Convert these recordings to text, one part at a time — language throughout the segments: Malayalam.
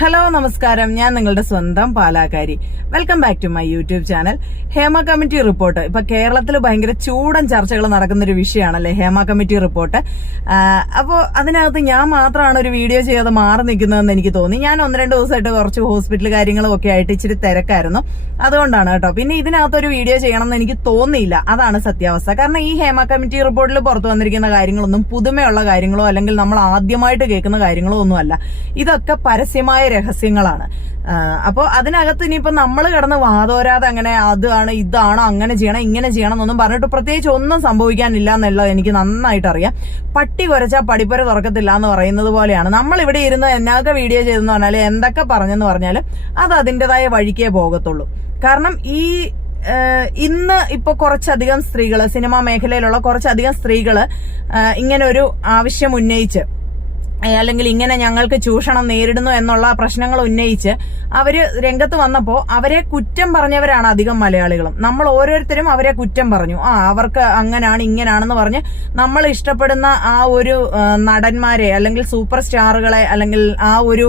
ഹലോ നമസ്കാരം. ഞാൻ നിങ്ങളുടെ സ്വന്തം പാലാക്കാരി. Welcome back to my YouTube channel Hema committee report. ഇപ്പൊ കേരളത്തിൽ ഭയങ്കര ചൂടൻ ചർച്ചകൾ നടക്കുന്ന ഒരു വിഷയമാണല്ലേ ഹേമ കമ്മിറ്റി റിപ്പോർട്ട്. അപ്പോൾ അതിനകത്ത് ഞാൻ മാത്രമാണ് ഒരു വീഡിയോ ചെയ്യാതെ മാറി നിൽക്കുന്നതെന്ന് എനിക്ക് തോന്നി. ഞാൻ ഒന്ന് രണ്ട് ദിവസമായിട്ട് കുറച്ച് ഹോസ്പിറ്റൽ കാര്യങ്ങളും ഒക്കെ ആയിട്ട് ഇച്ചിരി തിരക്കായിരുന്നു. അതുകൊണ്ടാണ് കേട്ടോ. പിന്നെ ഇതിനകത്ത് ഒരു വീഡിയോ ചെയ്യണം എന്ന് എനിക്ക് തോന്നിയില്ല. അതാണ് സത്യാവസ്ഥ. കാരണം ഈ ഹേമ കമ്മിറ്റി റിപ്പോർട്ടിൽ പുറത്തു വന്നിരിക്കുന്ന കാര്യങ്ങളൊന്നും പുതുമയുള്ള കാര്യങ്ങളോ അല്ലെങ്കിൽ നമ്മൾ ആദ്യമായിട്ട് കേൾക്കുന്ന കാര്യങ്ങളോ ഒന്നുമല്ല. ഇതൊക്കെ പരസ്യമായ രഹസ്യങ്ങളാണ്. അപ്പോൾ അതിനകത്ത് ഇനിയിപ്പോൾ നമ്മൾ കിടന്ന് വാതോരാതെ അങ്ങനെ അതാണ് ഇതാണ് അങ്ങനെ ചെയ്യണം ഇങ്ങനെ ചെയ്യണം എന്നൊന്നും പറഞ്ഞിട്ട് പ്രത്യേകിച്ച് ഒന്നും സംഭവിക്കാനില്ല എന്നുള്ളത് എനിക്ക് നന്നായിട്ട് അറിയാം പട്ടി കുരച്ചാൽ പടിപ്പുര തുറക്കത്തില്ല എന്ന് പറയുന്നത് പോലെയാണ്. നമ്മൾ ഇവിടെ ഇരുന്ന് എന്നൊക്കെ വീഡിയോ ചെയ്തെന്ന് പറഞ്ഞാൽ എന്തൊക്കെ പറഞ്ഞെന്ന് പറഞ്ഞാൽ അത് അതിന്റെതായ വഴിക്കേ പോകത്തുള്ളൂ. കാരണം ഈ ഇന്ന് ഇപ്പൊ കുറച്ചധികം സ്ത്രീകൾ സിനിമാ മേഖലയിലുള്ള കുറച്ചധികം സ്ത്രീകൾ ഇങ്ങനെ ഒരു ആവശ്യം ഉന്നയിച്ച് അല്ലെങ്കിൽ ഇങ്ങനെ ഞങ്ങൾക്ക് ചൂഷണം നേരിടുന്നു എന്നുള്ള പ്രശ്നങ്ങൾ ഉന്നയിച്ച് അവർ രംഗത്ത് വന്നപ്പോൾ അവരെ കുറ്റം പറഞ്ഞവരാണ് അധികം മലയാളികളും. നമ്മൾ ഓരോരുത്തരും അവരെ കുറ്റം പറഞ്ഞു. ആ അവർക്ക് അങ്ങനാണ് ഇങ്ങനാണെന്ന് പറഞ്ഞ് നമ്മൾ ഇഷ്ടപ്പെടുന്ന ആ ഒരു നടന്മാരെ അല്ലെങ്കിൽ സൂപ്പർ സ്റ്റാറുകളെ അല്ലെങ്കിൽ ആ ഒരു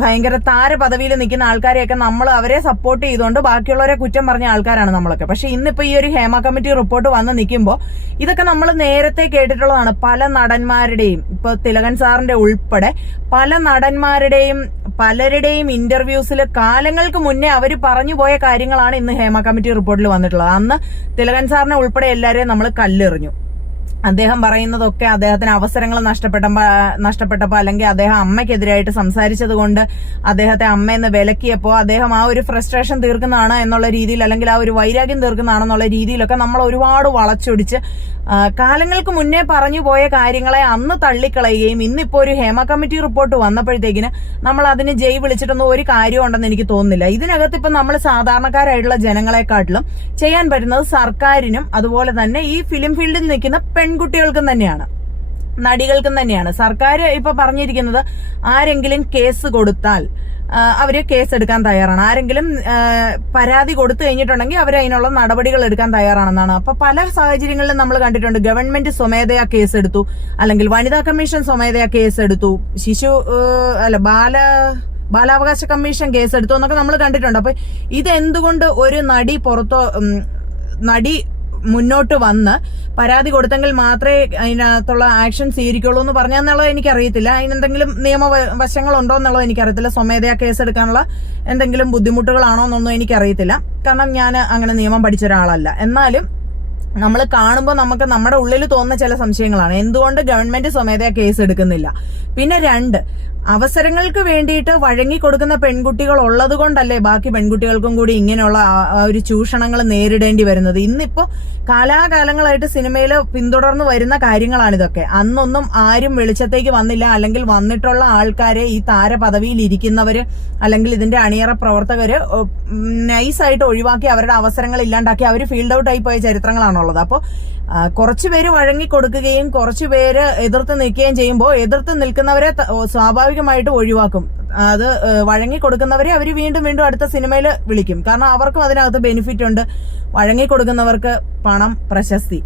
ഭയങ്കര താര പദവിയിൽ നിൽക്കുന്ന ആൾക്കാരെയൊക്കെ നമ്മൾ അവരെ സപ്പോർട്ട് ചെയ്തുകൊണ്ട് ബാക്കിയുള്ളവരെ കുറ്റം പറഞ്ഞ ആൾക്കാരാണ് നമ്മളൊക്കെ. പക്ഷെ ഇന്നിപ്പോ ഈ ഒരു ഹേമ കമ്മിറ്റി റിപ്പോർട്ട് വന്ന് നിൽക്കുമ്പോൾ ഇതൊക്കെ നമ്മൾ നേരത്തെ കേട്ടിട്ടുള്ളതാണ്. പല നടന്മാരുടെയും ഇപ്പൊ തിലകൻ സാറിന്റെ ഉൾപ്പെടെ പല നടന്മാരുടെയും പലരുടെയും ഇന്റർവ്യൂസിൽ കാലങ്ങൾക്ക് മുന്നേ അവർ പറഞ്ഞു പോയ കാര്യങ്ങളാണ് ഇന്ന് ഹേമ കമ്മിറ്റി റിപ്പോർട്ടിൽ വന്നിട്ടുള്ളത്. അന്ന് തിലകൻ സാറിനെ ഉൾപ്പെടെ എല്ലാവരെയും നമ്മൾ കല്ലെറിഞ്ഞു. അദ്ദേഹം പറയുന്നതൊക്കെ അദ്ദേഹത്തിന് അവസരങ്ങൾ നഷ്ടപ്പെട്ടപ്പോൾ നഷ്ടപ്പെട്ടപ്പോ അല്ലെങ്കിൽ അദ്ദേഹം അമ്മയ്ക്കെതിരായിട്ട് സംസാരിച്ചത് കൊണ്ട് അദ്ദേഹത്തെ അമ്മയെന്ന് വിലക്കിയപ്പോ അദ്ദേഹം ആ ഒരു ഫ്രസ്ട്രേഷൻ തീർക്കുന്നതാണ് എന്നുള്ള രീതിയിൽ അല്ലെങ്കിൽ ആ ഒരു വൈരാഗ്യം തീർക്കുന്നതാണെന്നുള്ള രീതിയിലൊക്കെ നമ്മൾ ഒരുപാട് വളച്ചൊടിച്ച് കാലങ്ങൾക്ക് മുന്നേ പറഞ്ഞു പോയ കാര്യങ്ങളെ അന്ന് തള്ളിക്കളയുകയും ഇന്നിപ്പോ ഒരു ഹേമ കമ്മിറ്റി റിപ്പോർട്ട് വന്നപ്പോഴത്തേക്കിന് നമ്മൾ അതിന് ജയ് വിളിച്ചിട്ടൊന്നും ഒരു കാര്യം ഉണ്ടെന്ന് എനിക്ക് തോന്നുന്നില്ല. ഇതിനകത്ത് ഇപ്പൊ നമ്മൾ സാധാരണക്കാരായിട്ടുള്ള ജനങ്ങളെക്കാട്ടിലും ചെയ്യാൻ പറ്റുന്നത് സർക്കാരിനും അതുപോലെ തന്നെ ഈ ഫിലിം ഫീൽഡിൽ നിൽക്കുന്ന പെൺകുട്ടികൾക്കും തന്നെയാണ്. നടികൾക്കും തന്നെയാണ്. സർക്കാർ ഇപ്പൊ പറഞ്ഞിരിക്കുന്നത് ആരെങ്കിലും കേസ് കൊടുത്താൽ അവർ കേസ് എടുക്കാൻ തയ്യാറാണ്. ആരെങ്കിലും പരാതി കൊടുത്തു കഴിഞ്ഞിട്ടുണ്ടെങ്കിൽ അവർ അതിനുള്ള നടപടികൾ എടുക്കാൻ തയ്യാറാണെന്നാണ്. അപ്പൊ പല സാഹചര്യങ്ങളിലും നമ്മൾ കണ്ടിട്ടുണ്ട്. ഗവൺമെന്റ് സ്വമേധയാ കേസ് എടുത്തു. അല്ലെങ്കിൽ വനിതാ കമ്മീഷൻ സ്വമേധയാ കേസ് എടുത്തു. ശിശു അല്ല ബാല ബാലാവകാശ കമ്മീഷൻ കേസ് എടുത്തു എന്നൊക്കെ നമ്മൾ കണ്ടിട്ടുണ്ട്. അപ്പൊ ഇതെന്തുകൊണ്ട് ഒരു നടി പുറത്തോ നടി മുന്നോട്ട് വന്ന് പരാതി കൊടുത്തെങ്കിൽ മാത്രമേ അതിനകത്തുള്ള ആക്ഷൻ സ്വീകരിക്കുള്ളൂ എന്ന് പറഞ്ഞെന്നുള്ളത് എനിക്കറിയത്തില്ല. അതിനെന്തെങ്കിലും നിയമ വ- വശങ്ങളുണ്ടോ എന്നുള്ളത് എനിക്കറിയത്തില്ല. സ്വമേധയാ കേസെടുക്കാനുള്ള എന്തെങ്കിലും ബുദ്ധിമുട്ടുകളാണോ എന്നൊന്നും എനിക്കറിയത്തില്ല. കാരണം ഞാൻ അങ്ങനെ നിയമം പഠിച്ച ഒരാളല്ല എന്നാലും നമ്മൾ കാണുമ്പോൾ നമുക്ക് നമ്മുടെ ഉള്ളിൽ തോന്നുന്ന ചില സംശയങ്ങളാണ്. എന്തുകൊണ്ട് ഗവൺമെന്റ് സ്വമേധയാ കേസ് എടുക്കുന്നില്ല പിന്നെ രണ്ട് അവസരങ്ങൾക്ക് വേണ്ടിയിട്ട് വഴങ്ങി കൊടുക്കുന്ന പെൺകുട്ടികൾ ഉള്ളത് കൊണ്ടല്ലേ ബാക്കി പെൺകുട്ടികൾക്കും കൂടി ഇങ്ങനെയുള്ള ഒരു ചൂഷണങ്ങൾ നേരിടേണ്ടി വരുന്നത്? ഇന്നിപ്പോ കാലാകാലങ്ങളായിട്ട് സിനിമയിൽ പിന്തുടർന്ന് വരുന്ന കാര്യങ്ങളാണിതൊക്കെ. അന്നൊന്നും ആരും വെളിച്ചത്തേക്ക് വന്നില്ല. അല്ലെങ്കിൽ വന്നിട്ടുള്ള ആൾക്കാരെ ഈ താരപദവിയിൽ ഇരിക്കുന്നവര് അല്ലെങ്കിൽ ഇതിന്റെ അണിയറ പ്രവർത്തകര് നൈസായിട്ട് ഒഴിവാക്കി അവരുടെ അവസരങ്ങൾ ഇല്ലാണ്ടാക്കി അവർ ഫീൽഡ് ഔട്ട് ആയി പോയ ചരിത്രങ്ങളാണുള്ളത്. അപ്പോൾ കുറച്ചുപേര് വഴങ്ങി കൊടുക്കുകയും കുറച്ചുപേര് എതിർത്ത് നിൽക്കുകയും ചെയ്യുമ്പോൾ എതിർത്ത് നിൽക്കുന്നവരെ ഓ, സ്വാഭാവികമായിട്ട് ഒഴിവാക്കും. അത് വഴങ്ങി കൊടുക്കുന്നവരെ അവർ വീണ്ടും വീണ്ടും അടുത്ത സിനിമയിൽ വിളിക്കും. കാരണം അവർക്കും അതിനകത്ത് ബെനിഫിറ്റ് ഉണ്ട്. വഴങ്ങി കൊടുക്കുന്നവർക്ക് പണം പ്രശസ്തി.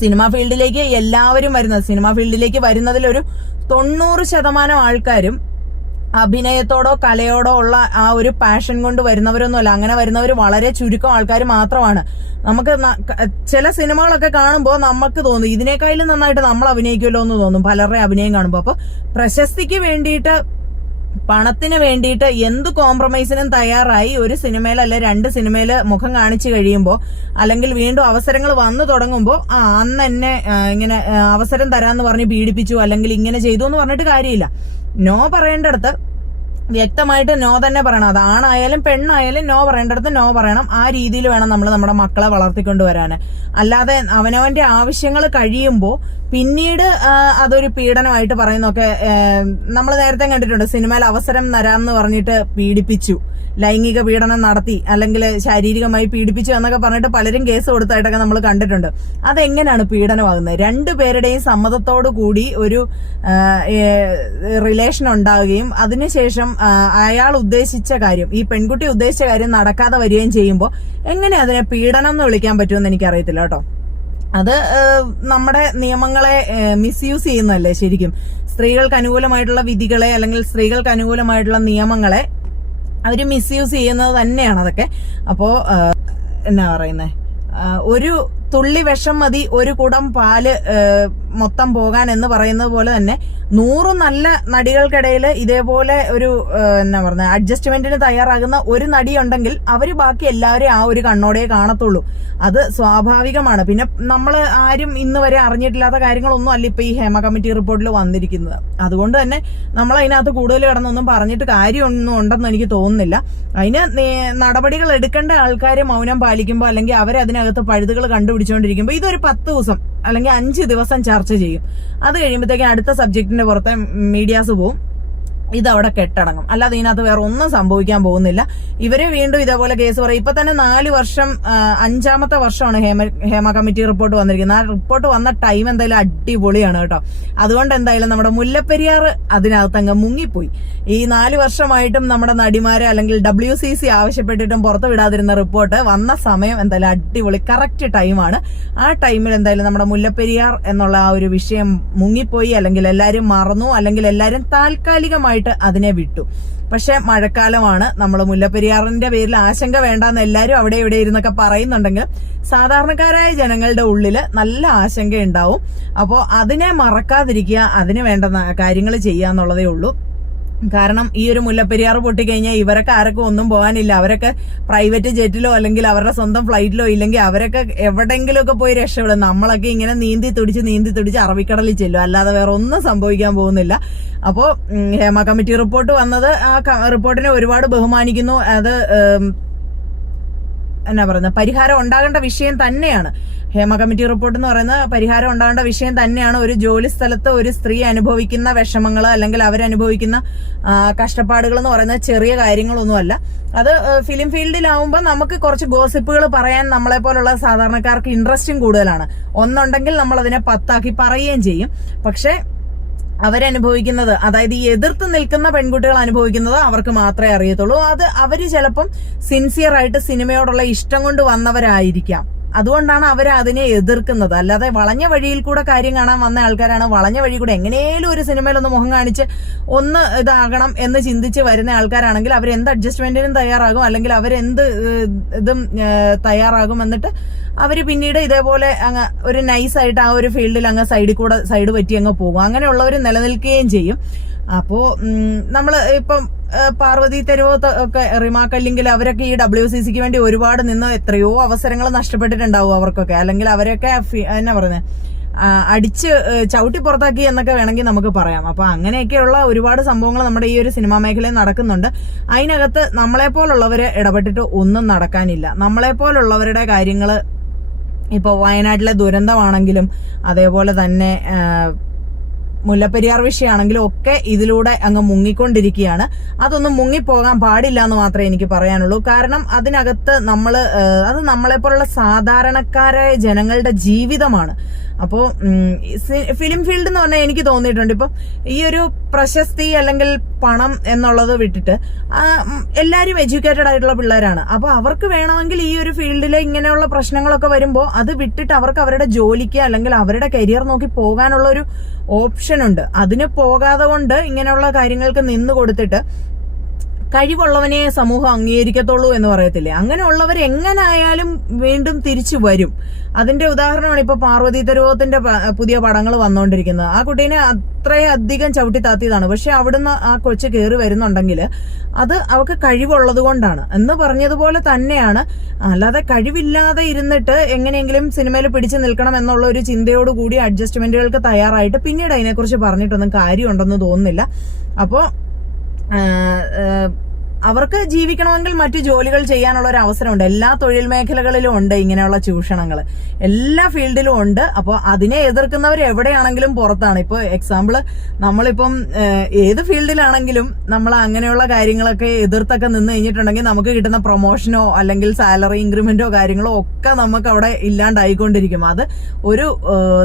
സിനിമ ഫീൽഡിലേക്ക് എല്ലാവരും വരുന്നത് സിനിമ ഫീൽഡിലേക്ക് വരുന്നതിൽ ഒരു തൊണ്ണൂറ് ശതമാനം ആൾക്കാരും അഭിനയത്തോടോ കലയോടോ ഉള്ള ആ ഒരു പാഷൻ കൊണ്ട് വരുന്നവരൊന്നുമല്ല. അങ്ങനെ വരുന്നവർ വളരെ ചുരുക്കം ആൾക്കാർ മാത്രമാണ്. നമുക്ക് ചില സിനിമകളൊക്കെ കാണുമ്പോൾ നമുക്ക് തോന്നും ഇതിനേക്കാളും നന്നായിട്ട് നമ്മൾ അഭിനയിക്കുമല്ലോ എന്ന് തോന്നും പലരുടെ അഭിനയം കാണുമ്പോൾ അപ്പൊ പ്രശസ്തിക്ക് വേണ്ടിയിട്ട് പണത്തിന് വേണ്ടിയിട്ട് എന്ത് കോംപ്രമൈസിനും തയ്യാറായി ഒരു സിനിമയിൽ അല്ലെ രണ്ട് സിനിമയിൽ മുഖം കാണിച്ചു കഴിയുമ്പോൾ അല്ലെങ്കിൽ വീണ്ടും അവസരങ്ങൾ വന്നു തുടങ്ങുമ്പോൾ ആ അന്ന് എന്നെ ഇങ്ങനെ അവസരം തരാന്ന് പറഞ്ഞ് പീഡിപ്പിച്ചു അല്ലെങ്കിൽ ഇങ്ങനെ ചെയ്തു എന്ന് പറഞ്ഞിട്ട് കാര്യമില്ല. നോ പറയേണ്ടടുത്ത് വ്യക്തമായിട്ട് നോ തന്നെ പറയണം. അത് ആണായാലും പെണ്ണായാലും നോ പറയേണ്ടടുത്ത് നോ പറയണം. ആ രീതിയിൽ വേണം നമ്മൾ നമ്മുടെ മക്കളെ വളർത്തിക്കൊണ്ടുവരാൻ അല്ലാതെ അവനവന്റെ ആവശ്യങ്ങൾ കഴിയുമ്പോൾ പിന്നീട് അതൊരു പീഡനമായിട്ട് പറയുന്നൊക്കെ നമ്മൾ നേരത്തെ കണ്ടിട്ടുണ്ട്. സിനിമയിൽ അവസരം തരാമെന്ന് പറഞ്ഞിട്ട് പീഡിപ്പിച്ചു. ലൈംഗിക പീഡനം നടത്തി അല്ലെങ്കിൽ ശാരീരികമായി പീഡിപ്പിച്ചു എന്നൊക്കെ പറഞ്ഞിട്ട് പലരും കേസ് കൊടുത്തായിട്ടൊക്കെ നമ്മൾ കണ്ടിട്ടുണ്ട്. അതെങ്ങനെയാണ് പീഡനമാകുന്നത്? രണ്ടു പേരുടെയും സമ്മതത്തോടു കൂടി ഒരു റിലേഷൻ ഉണ്ടാവുകയും അതിനുശേഷം അയാൾ ഉദ്ദേശിച്ച കാര്യം ഈ പെൺകുട്ടി ഉദ്ദേശിച്ച കാര്യം നടക്കാതെ വരികയും ചെയ്യുമ്പോൾ എങ്ങനെ അതിനെ പീഡനം എന്ന് വിളിക്കാൻ പറ്റുമെന്ന് എനിക്കറിയത്തില്ല കേട്ടോ. അത് നമ്മുടെ നിയമങ്ങളെ മിസ്യൂസ് ചെയ്യുന്നതല്ലേ ശരിക്കും. സ്ത്രീകൾക്ക് അനുകൂലമായിട്ടുള്ള വിധികളെ അല്ലെങ്കിൽ സ്ത്രീകൾക്ക് അനുകൂലമായിട്ടുള്ള നിയമങ്ങളെ അവർ മിസ്യൂസ് ചെയ്യുന്നത് തന്നെയാണ് അതൊക്കെ. അപ്പോൾ എന്നാ പറയുന്നത് ഒരു തുള്ളി വിഷം മതി ഒരു കുടം പാൽ മൊത്തം പോകാൻ എന്ന് പറയുന്നത് പോലെ തന്നെ നൂറ് നല്ല നടികൾക്കിടയിൽ ഇതേപോലെ ഒരു എന്നാ പറഞ്ഞ അഡ്ജസ്റ്റ്മെന്റിന് തയ്യാറാകുന്ന ഒരു നടി ഉണ്ടെങ്കിൽ അവർ ബാക്കി എല്ലാവരെയും ആ ഒരു കണ്ണോടെ കാണത്തുള്ളൂ. അത് സ്വാഭാവികമാണ്. പിന്നെ നമ്മൾ ആരും ഇന്ന് വരെ അറിഞ്ഞിട്ടില്ലാത്ത കാര്യങ്ങളൊന്നും അല്ല ഇപ്പൊ ഈ ഹേമ കമ്മിറ്റി റിപ്പോർട്ടിൽ വന്നിരിക്കുന്നത്. അതുകൊണ്ട് തന്നെ നമ്മൾ അതിനകത്ത് കൂടുതൽ കിടന്നൊന്നും പറഞ്ഞിട്ട് കാര്യമൊന്നും ഉണ്ടെന്ന് എനിക്ക് തോന്നുന്നില്ല. അതിന് നടപടികൾ എടുക്കേണ്ട ആൾക്കാർ മൗനം പാലിക്കുമ്പോൾ അല്ലെങ്കിൽ അവരതിനകത്ത് പഴുതുകൾ കണ്ടുപിടിച്ചുകൊണ്ടിരിക്കുമ്പോൾ ഇതൊരു പത്ത് ദിവസം അല്ലെങ്കിൽ അഞ്ച് ദിവസം ചർച്ച ചെയ്യും. അത് കഴിയുമ്പോഴത്തേക്കും അടുത്ത സബ്ജക്റ്റിന്റെ പുറത്തെ മീഡിയാസ് പോവും. ഇതവിടെ കെട്ടടങ്ങും. അല്ലാതെ ഇതിനകത്ത് വേറെ ഒന്നും സംഭവിക്കാൻ പോകുന്നില്ല. ഇവർ വീണ്ടും ഇതേപോലെ കേസ് പറയും. ഇപ്പൊ തന്നെ നാല് വർഷം അഞ്ചാമത്തെ വർഷമാണ് ഹേമ ഹേമ കമ്മിറ്റി റിപ്പോർട്ട് വന്നിരിക്കുന്നത്. ആ റിപ്പോർട്ട് വന്ന ടൈം എന്തായാലും അടിപൊളിയാണ് കേട്ടോ. അതുകൊണ്ട് എന്തായാലും നമ്മുടെ മുല്ലപ്പെരിയാർ അതിനകത്ത് അങ്ങ് മുങ്ങിപ്പോയി. ഈ നാല് വർഷമായിട്ടും നമ്മുടെ നടിമാരെ അല്ലെങ്കിൽ ഡബ്ല്യു സി സി ആവശ്യപ്പെട്ടിട്ടും പുറത്തു വിടാതിരുന്ന റിപ്പോർട്ട് വന്ന സമയം എന്തായാലും അടിപൊളി കറക്റ്റ് ടൈമാണ് ആ ടൈമിൽ എന്തായാലും നമ്മുടെ മുല്ലപ്പെരിയാർ എന്നുള്ള ആ ഒരു വിഷയം മുങ്ങിപ്പോയി. അല്ലെങ്കിൽ എല്ലാവരും മറന്നു. അല്ലെങ്കിൽ എല്ലാവരും താൽക്കാലികമായിട്ട് അതിനെ വിട്ടു. പക്ഷെ മഴക്കാലമാണ്. നമ്മൾ മുല്ലപ്പെരിയാറിന്റെ പേരിൽ ആശങ്ക വേണ്ടെന്ന് എല്ലാവരും അവിടെ ഇവിടെ ഇരുന്നൊക്കെ പറയുന്നുണ്ടെങ്കിൽ സാധാരണക്കാരായ ജനങ്ങളുടെ ഉള്ളിൽ നല്ല ആശങ്ക ഉണ്ടാവും. അപ്പോൾ അതിനെ മറക്കാതിരിക്കുക അതിന് വേണ്ട കാര്യങ്ങൾ ചെയ്യുക എന്നുള്ളതേ ഉള്ളൂ. കാരണം ഈ ഒരു മുല്ലപ്പെരിയാർ പൊട്ടിക്കഴിഞ്ഞാൽ ഇവരൊക്കെ ആരൊക്കെ ഒന്നും പോകാനില്ല. അവരൊക്കെ പ്രൈവറ്റ് ജെറ്റിലോ അല്ലെങ്കിൽ അവരുടെ സ്വന്തം ഫ്ലൈറ്റിലോ ഇല്ലെങ്കിൽ അവരൊക്കെ എവിടെങ്കിലുമൊക്കെ പോയി രക്ഷപ്പെടും. നമ്മളൊക്കെ ഇങ്ങനെ നീന്തി തുടിച്ച് നീന്തി തുടിച്ച് അറബിക്കടലിൽ ചെല്ലും. അല്ലാതെ വേറെ ഒന്നും സംഭവിക്കാൻ പോകുന്നില്ല. അപ്പോൾ ഹേമ കമ്മിറ്റി റിപ്പോർട്ട് വന്നത് ആ റിപ്പോർട്ടിനെ ഒരുപാട് ബഹുമാനിക്കുന്നു. അത് എന്നാ പറയുന്നത് പരിഹാരം ഉണ്ടാകേണ്ട വിഷയം തന്നെയാണ്. ഹേമ കമ്മിറ്റി റിപ്പോർട്ട് എന്ന് പറയുന്ന പരിഹാരം ഉണ്ടാകേണ്ട വിഷയം തന്നെയാണ്. ഒരു ജോലി സ്ഥലത്ത് ഒരു സ്ത്രീ അനുഭവിക്കുന്ന വിഷമങ്ങൾ അല്ലെങ്കിൽ അവരനുഭവിക്കുന്ന കഷ്ടപ്പാടുകൾ എന്ന് പറയുന്നത് ചെറിയ കാര്യങ്ങളൊന്നുമല്ല. അത് ഫിലിം ഫീൽഡിലാവുമ്പോൾ നമുക്ക് കുറച്ച് ഗോസിപ്പുകൾ പറയാൻ നമ്മളെ പോലുള്ള സാധാരണക്കാർക്ക് ഇൻട്രസ്റ്റും കൂടുതലാണ്. ഒന്നുണ്ടെങ്കിൽ നമ്മൾ അതിനെ പത്താക്കി പറയുകയും ചെയ്യും. പക്ഷേ അവരനുഭവിക്കുന്നത് അതായത് ഈ എതിർത്ത് നിൽക്കുന്ന പെൺകുട്ടികൾ അനുഭവിക്കുന്നത് അവർക്ക് മാത്രമേ അറിയത്തുള്ളൂ. അത് അവർ ചിലപ്പം സിൻസിയർ ആയിട്ട് സിനിമയോടുള്ള ഇഷ്ടം കൊണ്ട് വന്നവരായിരിക്കാം. അതുകൊണ്ടാണ് അവർ അതിനെ എതിർക്കുന്നത്. അല്ലാതെ വളഞ്ഞ വഴിയിൽ കൂടെ കാര്യം കാണാൻ വന്ന ആൾക്കാരാണ്. വളഞ്ഞ വഴി കൂടെ എങ്ങനെയും ഒരു സിനിമയിൽ ഒന്ന് മുഖം കാണിച്ച് ഒന്ന് ഇതാകണം എന്ന് ചിന്തിച്ച് വരുന്ന ആൾക്കാരാണെങ്കിൽ അവർ എന്ത് അഡ്ജസ്റ്റ്മെന്റിനും തയ്യാറാകും. അല്ലെങ്കിൽ അവരെന്ത് ഇതും തയ്യാറാകും എന്നിട്ട് അവർ പിന്നീട് ഇതേപോലെ അങ്ങ് ഒരു നൈസ് ആയിട്ട് ആ ഒരു ഫീൽഡിൽ അങ്ങ് സൈഡിൽ കൂടെ സൈഡ് പറ്റി അങ്ങ് പോകും. അങ്ങനെയുള്ളവർ നിലനിൽക്കുകയും ചെയ്യും. അപ്പോൾ നമ്മൾ ഇപ്പം പാർവതി തെരുവത്ത് ഒക്കെ റിമാക്കല്ലെങ്കിൽ അവരൊക്കെ ഈ ഡബ്ല്യു സി സിക്ക് വേണ്ടി ഒരുപാട് നിന്ന് എത്രയോ അവസരങ്ങൾ നഷ്ടപ്പെട്ടിട്ടുണ്ടാവും അവർക്കൊക്കെ. അല്ലെങ്കിൽ അവരൊക്കെ എന്നാ പറയുന്നത് അടിച്ച് ചവിട്ടി പുറത്താക്കി എന്നൊക്കെ വേണമെങ്കിൽ നമുക്ക് പറയാം. അപ്പൊ അങ്ങനെയൊക്കെയുള്ള ഒരുപാട് സംഭവങ്ങൾ നമ്മുടെ ഈ ഒരു സിനിമാ മേഖലയിൽ നടക്കുന്നുണ്ട്. അതിനകത്ത് നമ്മളെ പോലുള്ളവര് ഇടപെട്ടിട്ട് ഒന്നും നടക്കാനില്ല. നമ്മളെ പോലുള്ളവരുടെ കാര്യങ്ങൾ ഇപ്പോൾ വയനാട്ടിലെ ദുരന്തമാണെങ്കിലും അതേപോലെ തന്നെ മുല്ലപ്പെരിയാർ വിഷയമാണെങ്കിലും ഒക്കെ ഇതിലൂടെ അങ്ങ് മുങ്ങിക്കൊണ്ടിരിക്കുകയാണ്. അതൊന്നും മുങ്ങിപ്പോകാൻ പാടില്ല എന്ന് മാത്രമേ എനിക്ക് പറയാനുള്ളൂ. കാരണം അതിനകത്ത് നമ്മൾ അത് നമ്മളെപ്പോലുള്ള സാധാരണക്കാരായ ജനങ്ങളുടെ ജീവിതമാണ്. അപ്പോൾ ഫിലിം ഫീൽഡ് എന്ന് പറഞ്ഞാൽ എനിക്ക് തോന്നിയിട്ടുണ്ട്. ഇപ്പം ഈ ഒരു പ്രശസ്തി അല്ലെങ്കിൽ പണം എന്നുള്ളത് വിട്ടിട്ട് എല്ലാവരും എഡ്യൂക്കേറ്റഡ് ആയിട്ടുള്ള പിള്ളേരാണ്. അപ്പോൾ അവർക്ക് വേണമെങ്കിൽ ഈ ഒരു ഫീൽഡിൽ ഇങ്ങനെയുള്ള പ്രശ്നങ്ങളൊക്കെ വരുമ്പോൾ അത് വിട്ടിട്ട് അവർക്ക് അവരുടെ ജോലിക്ക് അല്ലെങ്കിൽ അവരുടെ കരിയർ നോക്കി പോകാനുള്ള ഒരു ഓപ്ഷൻ ഉണ്ട്. അതിന് പോകാതെ കൊണ്ട് ഇങ്ങനെയുള്ള കാര്യങ്ങൾക്ക് നിന്ന് കൊടുത്തിട്ട് കഴിവുള്ളവനെ സമൂഹം അംഗീകരിക്കത്തുള്ളൂ എന്ന് പറയത്തില്ലേ? അങ്ങനെയുള്ളവർ എങ്ങനായാലും വീണ്ടും തിരിച്ചു വരും. അതിന്റെ ഉദാഹരണമാണ് ഇപ്പൊ പാർവതി തരുവത്തിന്റെ പുതിയ പടങ്ങൾ വന്നുകൊണ്ടിരിക്കുന്നത് ആ കുട്ടീനെ അത്രയധികം ചവിട്ടി താത്തിയതാണ്. പക്ഷെ അവിടുന്ന് ആ കൊച്ച് കയറി വരുന്നുണ്ടെങ്കിൽ അത് അവൾക്ക് കഴിവുള്ളത് കൊണ്ടാണ്. എന്ന് പറഞ്ഞതുപോലെ തന്നെയാണ്. അല്ലാതെ കഴിവില്ലാതെ ഇരുന്നിട്ട് എങ്ങനെയെങ്കിലും സിനിമയിൽ പിടിച്ചു നിൽക്കണം എന്നുള്ള ഒരു ചിന്തയോട് കൂടി അഡ്ജസ്റ്റ്മെന്റുകൾക്ക് തയ്യാറായിട്ട് പിന്നീട് അതിനെക്കുറിച്ച് പറഞ്ഞിട്ടൊന്നും കാര്യമുണ്ടെന്ന് തോന്നുന്നില്ല. അപ്പോൾ 嗯呃 അവർക്ക് ജീവിക്കണമെങ്കിൽ മറ്റു ജോലികൾ ചെയ്യാനുള്ള ഒരു അവസരമുണ്ട്. എല്ലാ തൊഴിൽ മേഖലകളിലും ഉണ്ട് ഇങ്ങനെയുള്ള ചൂഷണങ്ങൾ എല്ലാ ഫീൽഡിലും ഉണ്ട്. അപ്പോൾ അതിനെ എതിർക്കുന്നവർ എവിടെയാണെങ്കിലും പുറത്താണ്. ഇപ്പോൾ എക്സാമ്പിൾ നമ്മളിപ്പം ഏത് ഫീൽഡിലാണെങ്കിലും നമ്മൾ അങ്ങനെയുള്ള കാര്യങ്ങളൊക്കെ എതിർത്തൊക്കെ നിന്ന് കഴിഞ്ഞിട്ടുണ്ടെങ്കിൽ നമുക്ക് കിട്ടുന്ന പ്രൊമോഷനോ അല്ലെങ്കിൽ സാലറി ഇൻക്രിമെന്റോ കാര്യങ്ങളോ ഒക്കെ നമുക്ക് അവിടെ ഇല്ലാണ്ടായിക്കൊണ്ടിരിക്കും. അത് ഒരു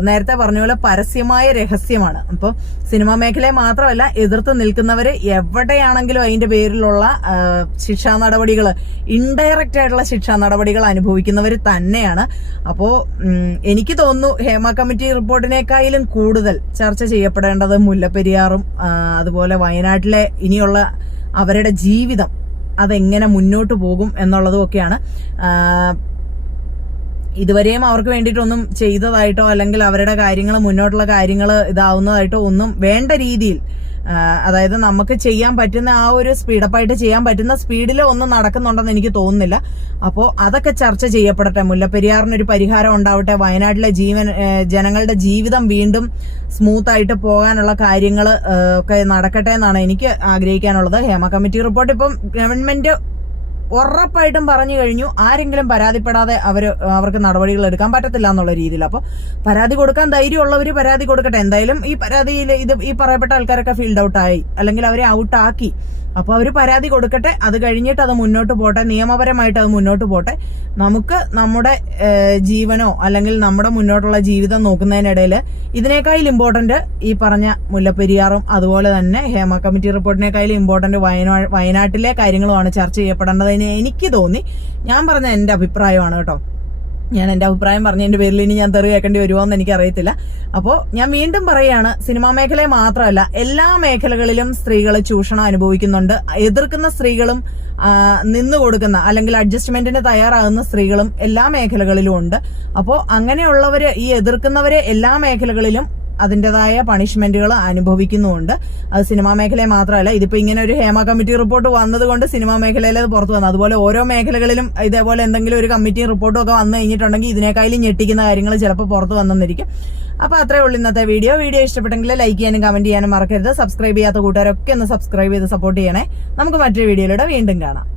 നേരത്തെ പറഞ്ഞ പോലെ പരസ്യമായ രഹസ്യമാണ്. അപ്പോൾ സിനിമാ മേഖലയെ മാത്രമല്ല എതിർത്ത് നിൽക്കുന്നവർ എവിടെയാണെങ്കിലും അതിന്റെ പേരിലുള്ള ശിക്ഷാ നടപടികൾ ഇൻഡയറക്റ്റ് ആയിട്ടുള്ള ശിക്ഷാ നടപടികൾ അനുഭവിക്കുന്നവർ തന്നെയാണ്. അപ്പോൾ എനിക്ക് തോന്നുന്നു ഹേമ കമ്മിറ്റി റിപ്പോർട്ടിനേക്കാളും കൂടുതൽ ചർച്ച ചെയ്യപ്പെടേണ്ടത് മുല്ലപ്പെരിയാറും അതുപോലെ വയനാട്ടിലെ ഇനിയുള്ള അവരുടെ ജീവിതം അതെങ്ങനെ മുന്നോട്ട് പോകും എന്നുള്ളതും ഒക്കെയാണ്. ഇതുവരെയും അവർക്ക് വേണ്ടിയിട്ടൊന്നും ചെയ്തതായിട്ടോ അല്ലെങ്കിൽ അവരുടെ കാര്യങ്ങൾ മുന്നോട്ടുള്ള കാര്യങ്ങൾ ഇതാവുന്നതായിട്ടോ ഒന്നും വേണ്ട രീതിയിൽ അതായത് നമുക്ക് ചെയ്യാൻ പറ്റുന്ന ആ ഒരു സ്പീഡപ്പായിട്ട് ചെയ്യാൻ പറ്റുന്ന സ്പീഡിൽ ഒന്നും നടക്കുന്നുണ്ടെന്ന് എനിക്ക് തോന്നുന്നില്ല. അപ്പോൾ അതൊക്കെ ചർച്ച ചെയ്യപ്പെടട്ടെ. മുല്ലപ്പെരിയാറിനൊരു പരിഹാരം ഉണ്ടാവട്ടെ. വയനാട്ടിലെ ജീവൻ ജനങ്ങളുടെ ജീവിതം വീണ്ടും സ്മൂത്ത് ആയിട്ട് പോകാനുള്ള കാര്യങ്ങൾ ഒക്കെ നടക്കട്ടെ എന്നാണ് എനിക്ക് ആഗ്രഹിക്കാനുള്ളത്. ഹേമ കമ്മിറ്റി റിപ്പോർട്ട് ഇപ്പം ഗവൺമെന്റ് ഉറപ്പായിട്ടും പറഞ്ഞു കഴിഞ്ഞു. ആരെങ്കിലും പരാതിപ്പെടാതെ അവർ അവർക്ക് നടപടികൾ എടുക്കാൻ പറ്റത്തില്ല എന്നുള്ള രീതിയിൽ. അപ്പോൾ പരാതി കൊടുക്കാൻ ധൈര്യമുള്ളവർ പരാതി കൊടുക്കട്ടെ. എന്തായാലും ഈ പരാതിയിൽ ഇത് ഈ പറയപ്പെട്ട ആൾക്കാരൊക്കെ ഫീൽഡ് ഔട്ടായി അല്ലെങ്കിൽ അവരെ ഔട്ടാക്കി അപ്പോൾ അവർ പരാതി കൊടുക്കട്ടെ. അത് കഴിഞ്ഞിട്ട് അത് മുന്നോട്ട് പോട്ടെ. നിയമപരമായിട്ട് അത് മുന്നോട്ട് പോട്ടെ. നമുക്ക് നമ്മുടെ ജീവനോ അല്ലെങ്കിൽ നമ്മുടെ മുന്നോട്ടുള്ള ജീവിതം നോക്കുന്നതിനിടയിൽ ഇതിനേക്കാളും ഇമ്പോർട്ടന്റ് ഈ പറഞ്ഞ മുല്ലപ്പെരിയാറും അതുപോലെ തന്നെ ഹേമ കമ്മിറ്റി റിപ്പോർട്ടിനേക്കാളും ഇമ്പോർട്ടന്റ് വയനാ വയനാട്ടിലെ കാര്യങ്ങളുമാണ് ചർച്ച ചെയ്യപ്പെടേണ്ടതെന്ന് എനിക്ക് തോന്നി ഞാൻ പറഞ്ഞ എന്റെ അഭിപ്രായമാണ് കേട്ടോ. ഞാൻ എന്റെ അഭിപ്രായം പറഞ്ഞതിന്റെ പേരിൽ ഇനി ഞാൻ തെറി കേൾക്കേണ്ടി വരുമോ എന്ന് എനിക്കറിയത്തില്ല. അപ്പോൾ ഞാൻ വീണ്ടും പറയുകയാണ് സിനിമാ മേഖലയെ മാത്രമല്ല എല്ലാ മേഖലകളിലും സ്ത്രീകൾ ചൂഷണം അനുഭവിക്കുന്നുണ്ട്. എതിർക്കുന്ന സ്ത്രീകളും നിന്നു കൊടുക്കുന്ന അല്ലെങ്കിൽ അഡ്ജസ്റ്റ്മെന്റിന് തയ്യാറാകുന്ന സ്ത്രീകളും എല്ലാ മേഖലകളിലും ഉണ്ട്. അപ്പോൾ അങ്ങനെയുള്ളവര് ഈ എതിർക്കുന്നവരെ എല്ലാ മേഖലകളിലും അതിന്റെതായ പണിഷ്മെന്റുകൾ അനുഭവിക്കുന്നുമുണ്ട്. അത് സിനിമാ മേഖലയെ മാത്രമല്ല ഇതിപ്പോ ഇങ്ങനെ ഒരു ഹേമ കമ്മിറ്റി റിപ്പോർട്ട് വന്നതുകൊണ്ട് സിനിമാ മേഖലയിൽ അത് പുറത്തു വന്നു. അതുപോലെ ഓരോ മേഖലകളിലും ഇതേപോലെ എന്തെങ്കിലും ഒരു കമ്മിറ്റി റിപ്പോർട്ടും ഒക്കെ വന്നു കഴിഞ്ഞിട്ടുണ്ടെങ്കിൽ ഇതിനേക്കാളും ഞെട്ടിക്കുന്ന കാര്യങ്ങൾ ചിലപ്പോൾ പുറത്തു വന്നെന്നിരിക്കും. അപ്പൊ അത്രേ ഉള്ളൂ ഇന്നത്തെ വീഡിയോ വീഡിയോ ഇഷ്ടപ്പെട്ടെങ്കിൽ ലൈക്ക് ചെയ്യാനും കമന്റ് ചെയ്യാനും മറക്കരുത്. സബ്സ്ക്രൈബ് ചെയ്യാത്ത കൂട്ടുകാരൊക്കെ ഒന്ന് സബ്സ്ക്രൈബ് ചെയ്ത് സപ്പോർട്ട് ചെയ്യണേ. നമുക്ക് മറ്റൊരു വീഡിയോയിലൂടെ വീണ്ടും കാണാം.